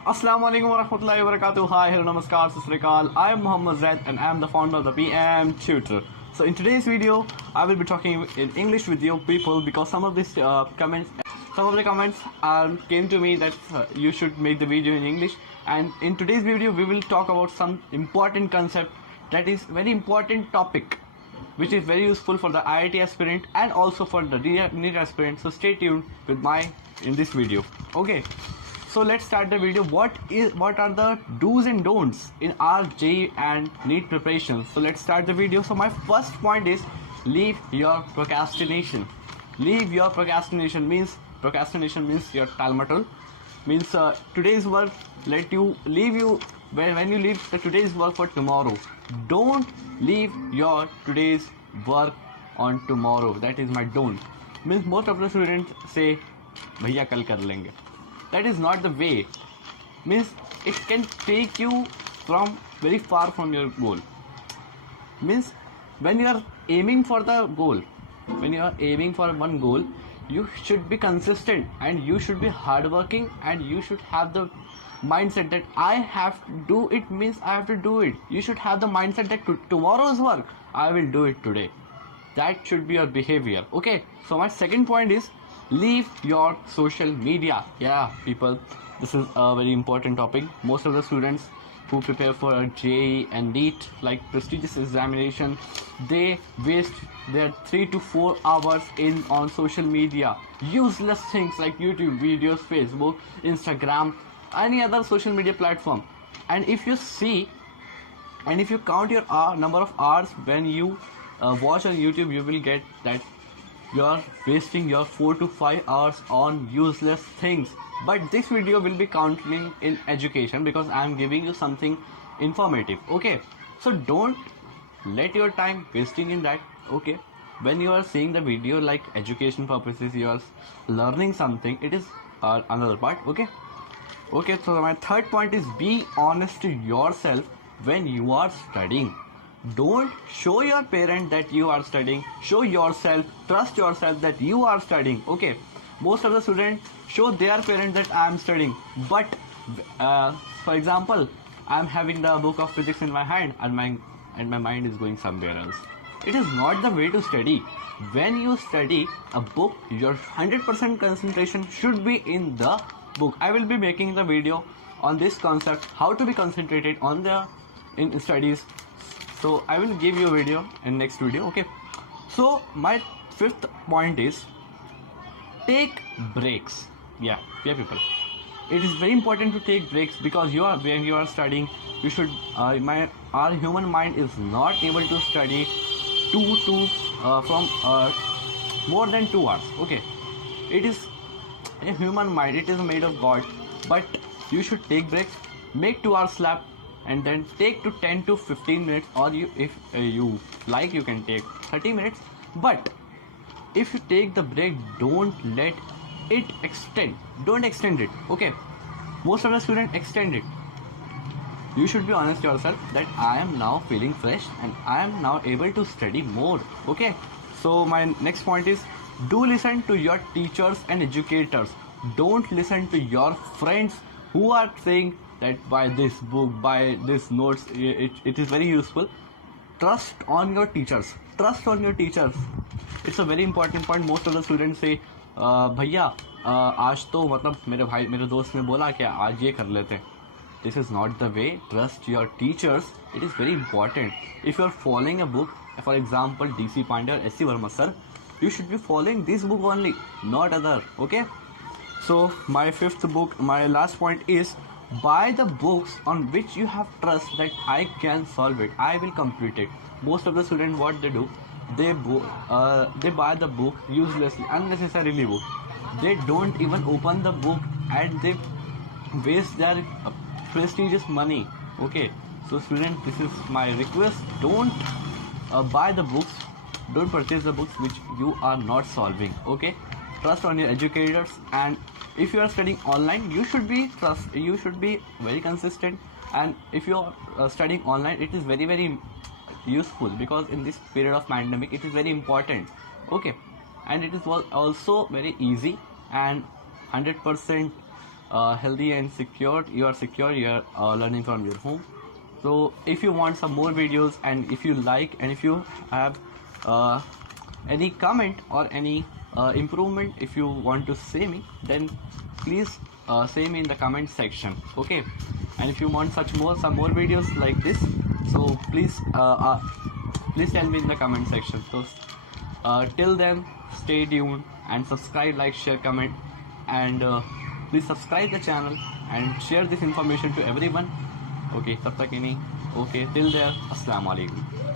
Assalamualaikum warahmatullahi wabarakatuh. Hi, hello, namaskar, Sasrikal. I am Muhammad Zaid and I am the founder of the PM Tutor. So in today's video, I will be talking in English with you people because some of the comments came to me that you should make the video in English. And in today's video, we will talk about some important concept that is very important topic, which is very useful for the IIT aspirant and also for the NEET aspirant. So stay tuned with in this video. Okay. So let's start the video. What are the do's and don'ts in our JEE and NEET preparation? So let's start the video. So my first point is leave your procrastination. Leave your procrastination means your talmatul. Means today's work when you leave the today's work for tomorrow. Don't leave your today's work on tomorrow. That is my don't. Means most of the students say, "Bhaiya kal kar lenge." That is not the way. Means it can take you from very far from your goal. Means when you are aiming for the goal, when you are aiming for one goal, you should be consistent and you should be hardworking and you should have the mindset that I have to do it means I have to do it. You should have the mindset that tomorrow's work I will do it today. That should be your behavior. Okay. So my second point is leave your social media. Yeah, people, this is a very important topic. Most of the students who prepare for a JEE and NEET, like prestigious examination, they waste their 3 to 4 hours on social media. Useless things like YouTube videos, Facebook, Instagram, any other social media platform. And if you see, and if you count your number of hours when you watch on YouTube, you will get that you're wasting your 4 to 5 hours on useless things. But this video will be counting in education because I'm giving you something informative. Okay, so don't let your time wasting in that. Okay, when you are seeing the video like education purposes, you are learning something, it is another part. Okay, so my third point is be honest to yourself when you are studying. Don't show your parent that you are studying. Show yourself, trust yourself that you are studying. Okay, most of the students show their parent that I am studying, but for example, I am having the book of physics in my hand and my mind is going somewhere else. It is not the way to study. When you study a book, your 100% concentration should be in the book. I will be making the video on this concept, how to be concentrated in studies. So I will give you a video in next video. Okay, so my fifth point is take breaks. Yeah, people, it is very important to take breaks because when you are studying, you should our human mind is not able to study from more than 2 hours. Okay, it is a human mind, it is made of God, but you should take breaks, make 2 hours slap, and then take to 10 to 15 minutes, or if you like, you can take 30 minutes. But if you take the break, don't let it extend. Don't extend it. Okay, most of the students extend it. You should be honest yourself that I am now feeling fresh and I am now able to study more. Okay, so my next point is do listen to your teachers and educators. Don't listen to your friends who are saying that buy this book, buy this notes, it is very useful. Trust on your teachers. Trust on your teachers. It's a very important point. Most of the students say, भैया आज तो मतलब मेरे दोस्त ने बोला कि आज ये कर लेते हैं. This is not the way. Trust your teachers. It is very important. If you are following a book, for example, DC Pandey or SC Verma sir, you should be following this book only, not other. Okay. So my last point is buy the books on which you have trust that I can solve it, I will complete it. Most of the students, what they do, they buy the book uselessly, unnecessarily book. They don't even open the book and they waste their prestigious money. Okay, so students, this is my request. Don't buy the books, don't purchase the books which you are not solving. Okay, trust on your educators, and if you are studying online, you should be very consistent. And if you are studying online, it is very, very useful because in this period of pandemic, it is very important. Okay, and it is also very easy and 100% healthy and secure. You are secure. You are learning from your home. So if you want some more videos, and if you like, and if you have any comment or any improvement, if you want to say me, then please say me in the comment section. Okay, and if you want some more videos like this, so please tell me in the comment section. So till then, stay tuned and subscribe, like, share, comment, and please subscribe the channel and share this information to everyone. Okay, tab tak ke nahi. Okay, till there, Assalamualaikum.